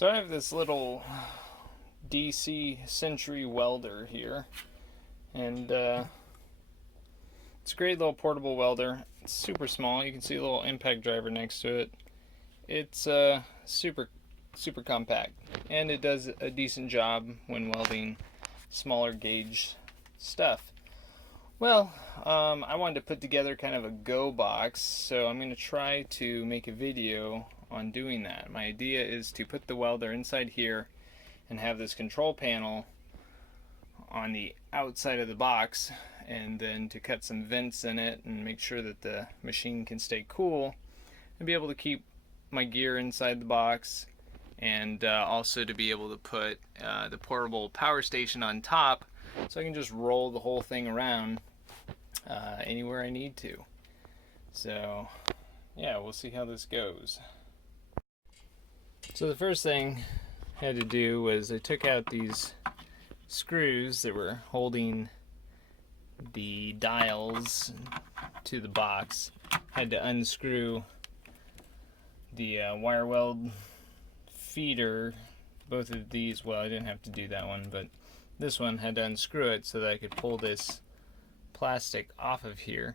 So I have this little DC Century welder here, and it's a great little portable welder. It's super small. You can see a little impact driver next to it. It's super compact, and it does a decent job when welding smaller gauge stuff. Well, I wanted to put together kind of a go box, so I'm going to try to make a video on doing that. My idea is to put the welder inside here and have this control panel on the outside of the box, and then to cut some vents in it and make sure that the machine can stay cool and be able to keep my gear inside the box, and also to be able to put the portable power station on top so I can just roll the whole thing around anywhere I need to. So yeah, we'll see how this goes. So the first thing I had to do was I took out these screws that were holding the dials to the box. Had to unscrew the wire weld feeder. Both of these, well, I didn't have to do that one, but this one had to unscrew it so that I could pull this plastic off of here.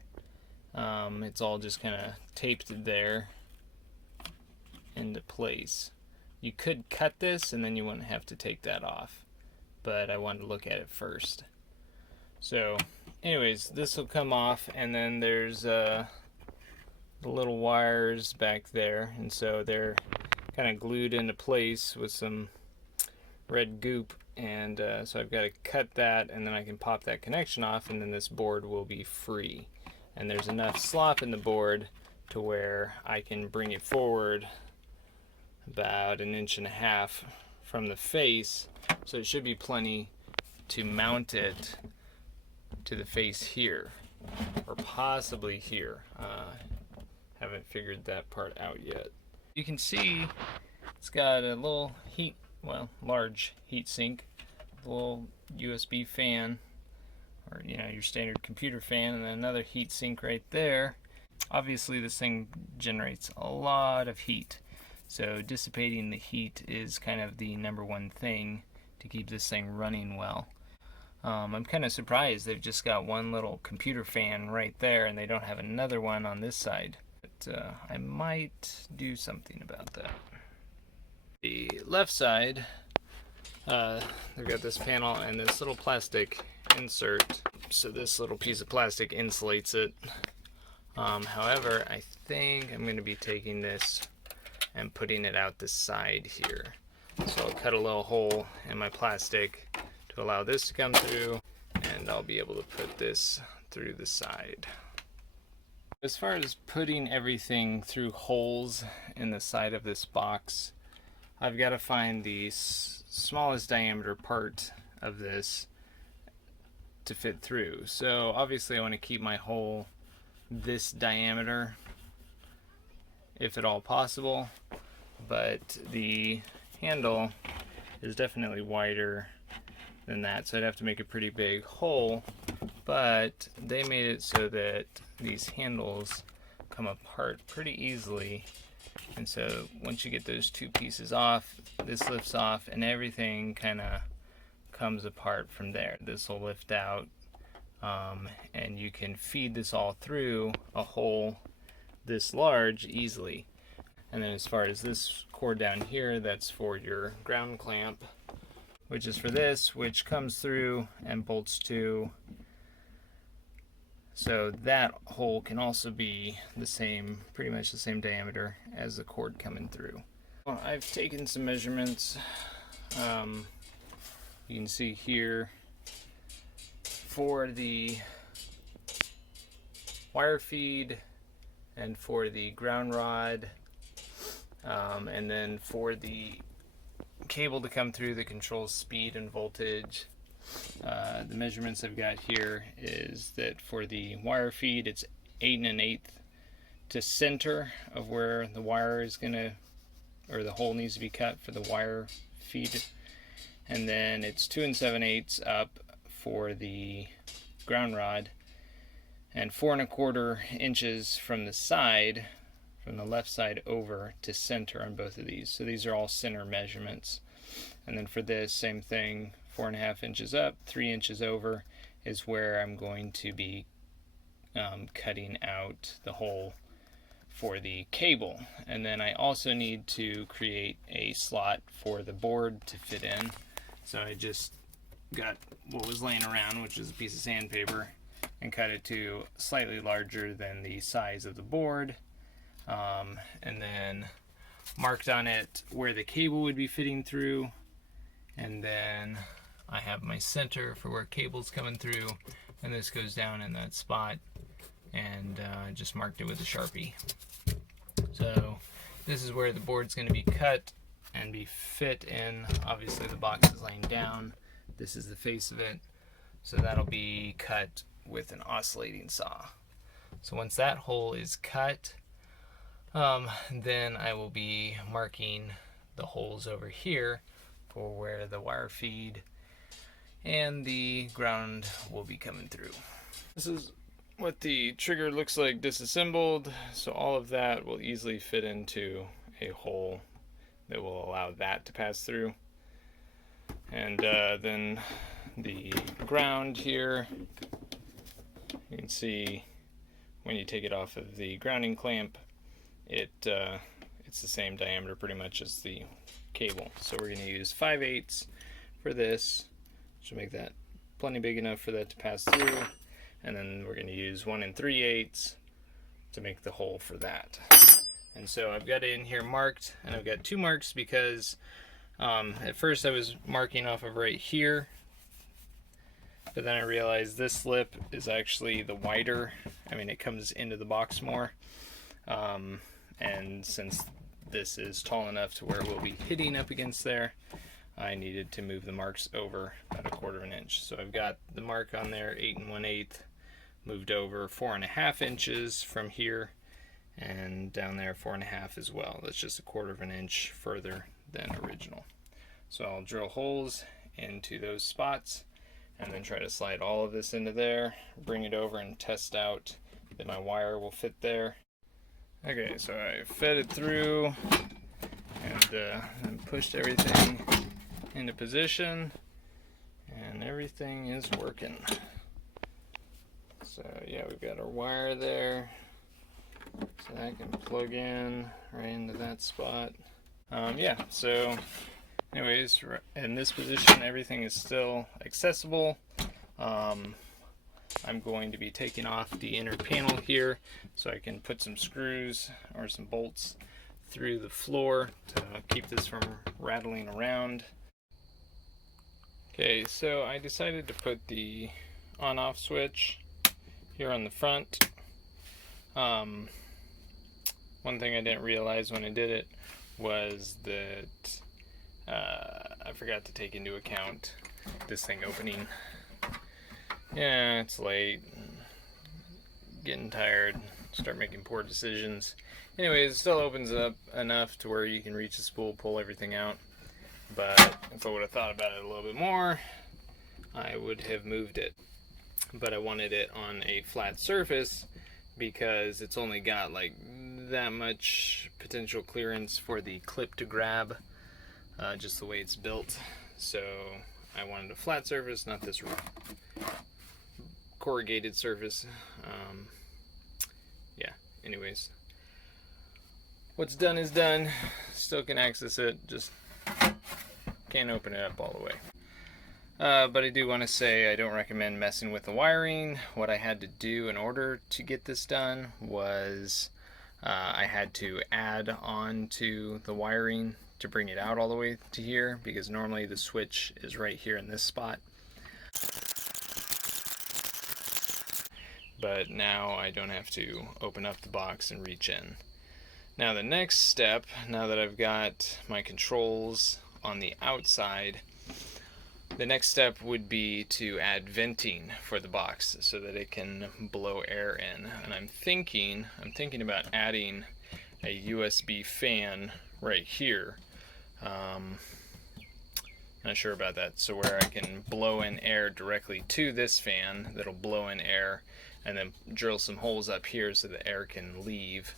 It's all just kind of taped there into place. You could cut this and then you wouldn't have to take that off, but I wanted to look at it first. So anyways, this will come off, and then there's the little wires back there, and so they're kind of glued into place with some red goop, and so I've got to cut that, and then I can pop that connection off, and then this board will be free. And there's enough slop in the board to where I can bring it forward about 1.5 inches from the face, so it should be plenty to mount it to the face here, or possibly here. Haven't figured that part out yet. You can see it's got a little large heat sink, a little USB fan, or your standard computer fan, and then another heat sink right there. Obviously this thing generates a lot of heat, so dissipating the heat is kind of the #1 thing to keep this thing running well. I'm kind of surprised they've just got one little computer fan right there and they don't have another one on this side. But I might do something about that. The left side, they've got this panel and this little plastic insert, so this little piece of plastic insulates it. However, I think I'm going to be taking this and putting it out the side here. So I'll cut a little hole in my plastic to allow this to come through, and I'll be able to put this through the side. As far as putting everything through holes in the side of this box, I've got to find the smallest diameter part of this to fit through. So obviously I want to keep my hole this diameter if at all possible, but the handle is definitely wider than that, so I'd have to make a pretty big hole. But they made it so that these handles come apart pretty easily, and so once you get those two pieces off, this lifts off and everything kind of comes apart from there. This will lift out, and you can feed this all through a hole this large easily. And then as far as this cord down here, that's for your ground clamp, which is for this, which comes through and bolts to. So that hole can also be the same, pretty much the same diameter as the cord coming through. Well, I've taken some measurements. You can see here for the wire feed and for the ground rod, and then for the cable to come through that controls speed and voltage. The measurements I've got here is that for the wire feed, it's 8 1/8 to center of where the wire is gonna, or the hole needs to be cut for the wire feed, and then it's 2 7/8 up for the ground rod, and 4 1/4 inches from the side from the left side over to center on both of these. So these are all center measurements. And then for this, same thing, 4.5 inches up, 3 inches over is where I'm going to be cutting out the hole for the cable. And then I also need to create a slot for the board to fit in. So I just got what was laying around, which is a piece of sandpaper, and cut it to slightly larger than the size of the board, and then marked on it where the cable would be fitting through, and then I have my center for where cable's coming through, and this goes down in that spot, and just marked it with a Sharpie. So this is where the board's going to be cut and be fit in. Obviously the box is laying down, this is the face of it, so that'll be cut with an oscillating saw. So once that hole is cut, then I will be marking the holes over here for where the wire feed and the ground will be coming through. This is what the trigger looks like disassembled, so all of that will easily fit into a hole that will allow that to pass through. And then the ground here, you can see when you take it off of the grounding clamp, it's the same diameter pretty much as the cable. So we're going to use 5/8 for this, which will make that plenty big enough for that to pass through. And then we're going to use 1 3/8 to make the hole for that. And so I've got it in here marked, and I've got 2 marks because at first I was marking off of right here, but then I realized this lip is actually the wider. I mean, it comes into the box more, and since this is tall enough to where we'll be hitting up against there, I needed to move the marks over about 1/4 inch. So I've got the mark on there, 8 1/8, moved over 4.5 inches from here, and down there 4.5 as well. That's just 1/4 inch further than original. So I'll drill holes into those spots and then try to slide all of this into there, bring it over and test out that my wire will fit there. Okay, so I fed it through and pushed everything into position, and everything is working. So yeah, we've got our wire there, so that can plug in right into that spot. Yeah, so anyways, in this position everything is still accessible. I'm going to be taking off the inner panel here so I can put some screws or some bolts through the floor to keep this from rattling around. Okay, so I decided to put the on-off switch here on the front. One thing I didn't realize when I did it was that I forgot to take into account this thing opening. Yeah, it's late, getting tired, start making poor decisions. Anyways, it still opens up enough to where you can reach the spool, pull everything out. But if I would have thought about it a little bit more, I would have moved it. But I wanted it on a flat surface because it's only got like that much potential clearance for the clip to grab, just the way it's built. So I wanted a flat surface, not this corrugated surface. Yeah, anyways, what's done is done. Still can access it, just can't open it up all the way. But I do want to say I don't recommend messing with the wiring. What I had to do in order to get this done was I had to add on to the wiring to bring it out all the way to here, because normally the switch is right here in this spot. But now I don't have to open up the box and reach in. Now the next step, now that I've got my controls on the outside, the next step would be to add venting for the box so that it can blow air in. And I'm thinking about adding a USB fan right here. Not sure about that. So where I can blow in air directly to this fan that'll blow in air, and then drill some holes up here so the air can leave,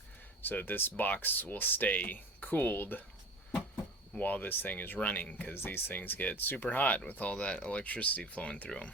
So this box will stay cooled while this thing is running, because these things get super hot with all that electricity flowing through them.